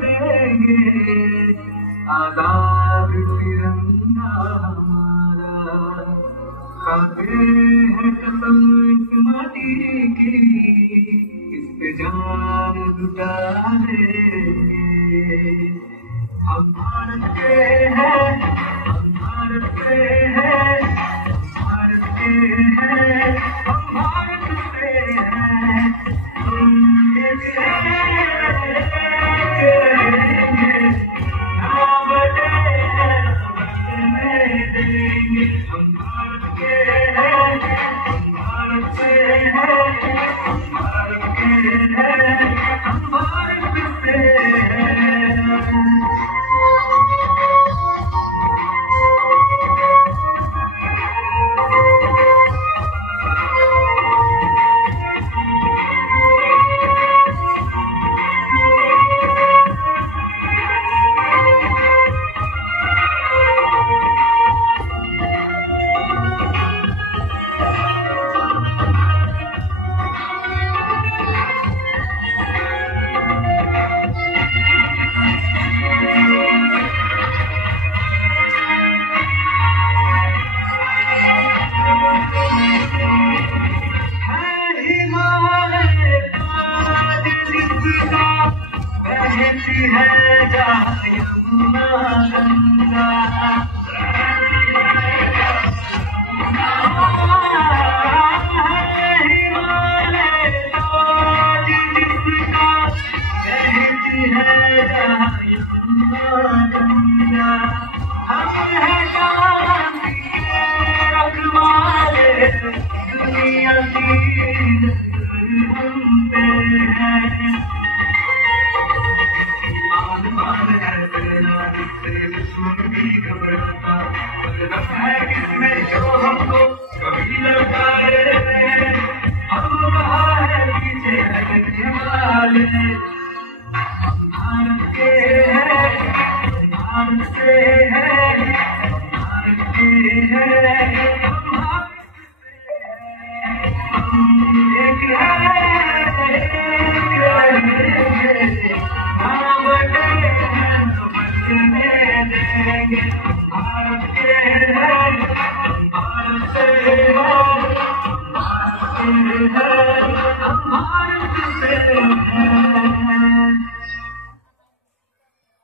देंगे आजाद तिरंगा हमारा। खाते हैं कसम इस माटी की, इस पे जान लुटा देंगे। हम भारत के हैं, हम भारत के हैं, भारत के हैं, हम भारत के हैं। हम एक रहेंगे, ना बदलेंगे, बदलने देंगे। हम भारत के हैं, हम भारत के हैं, हम भारत के हैं, हम भारत के हैं। बहती है यमुना गंगा, हिमालय ताज जिसका, बहती है यमुना गंगा। हम हैं शांति के रखवाले, दुनिया की नजर हम पे है। दुश्मन भी घबराता, बदनाम है किसमें जो हमको कभी लौटाए। हमको कहा है पीछे हटने वाले। हम भारत के हैं, हम भारत के हैं, हम भारत के हैं, हम भारत के हैं। हम एक हैं, ना बदलेंगे, बदलने देंगे।